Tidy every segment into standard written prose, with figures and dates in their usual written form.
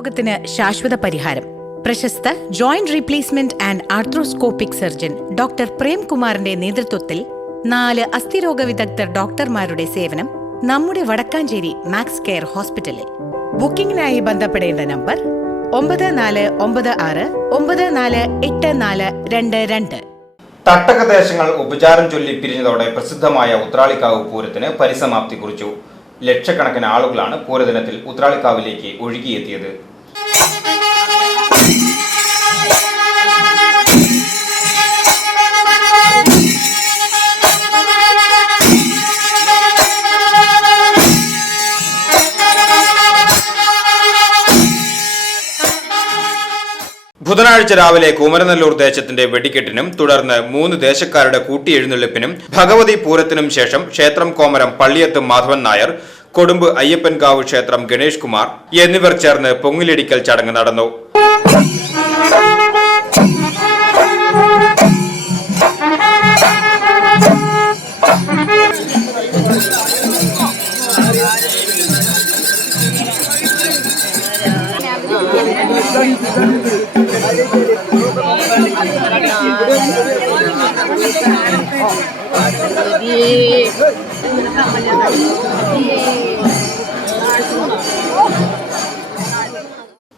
രോഗത്തിന് ശാശ്വത പരിഹാരം. പ്രശസ്ത joint replacement and arthroscopic surgeon doctor പ്രേംകുമാറിന്റെ നേതൃത്വത്തിൽ 4 അസ്ഥിരോഗ വിദഗ്ധർ ഡോക്ടർമാരുടെ സേവനം നമ്മുടെ വടക്കാഞ്ചേരി മാക്സ് കെയർ ഹോസ്പിറ്റലിൽ. ബുക്കിംഗിനായി ബന്ധപ്പെടേണ്ട നമ്പർ 9496948422. തട്ടകദേശങ്ങൾ ഉപചാരം ചൊല്ലി പിരിഞ്ഞതോടെ പ്രസിദ്ധമായ ഉത്രാളിക്കാവ് പൂരത്തിന് പരിസമാപ്തി കുറിച്ചു. ലക്ഷക്കണക്കിന് ആളുകളാണ് പൂരദിനത്തിൽ ഉത്രാളിക്കാവിലേക്ക് ഒഴുകിയെത്തിയത്. ബുധനാഴ്ച രാവിലെ കുമരനെല്ലൂർ ദേശത്തിന്റെ വെടിക്കെട്ടിനും തുടർന്ന് 3 ദേശക്കാരുടെ കൂട്ടിയെഴുന്നള്ളിപ്പിനും ഭഗവതി പൂരത്തിനും ശേഷം ക്ഷേത്രം കോമരം പള്ളിയത്ത് മാധവൻ നായർ, കൊടുമ്പ് അയ്യപ്പൻകാവ് ക്ഷേത്രം ഗണേഷ് കുമാർ എന്നിവർ ചേർന്ന് പൊങ്ങിലിടിക്കൽ ചടങ്ങ് നടന്നു.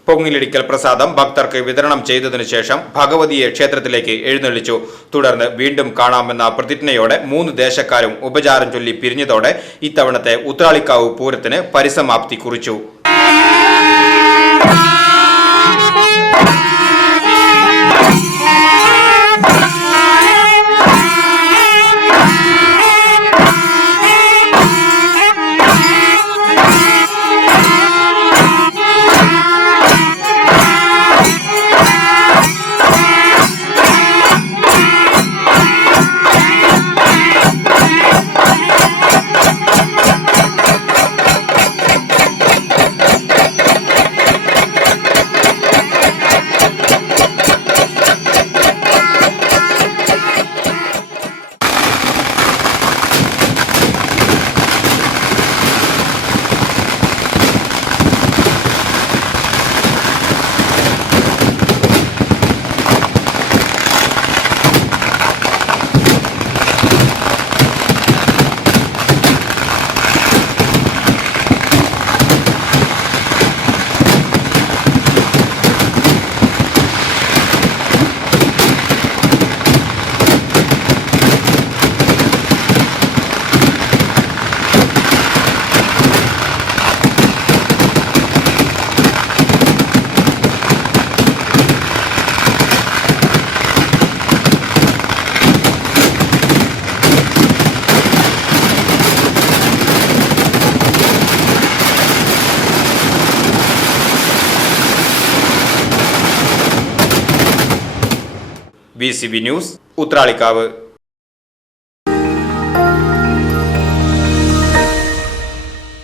പൊങ്ങിലിടിക്കൽ പ്രസാദം ഭക്തർക്ക് വിതരണം ചെയ്തതിനു ശേഷം ഭഗവതിയെ ക്ഷേത്രത്തിലേക്ക് എഴുന്നള്ളിച്ചു. തുടർന്ന് വീണ്ടും കാണാമെന്ന പ്രതിജ്ഞയോടെ 3 ദേശക്കാരും ഉപചാരം ചൊല്ലി പിരിഞ്ഞതോടെ ഇത്തവണത്തെ ഉത്രാളിക്കാവ് പൂരത്തിന് പരിസമാപ്തി കുറിച്ചു. VCB news, Uthralikkavu.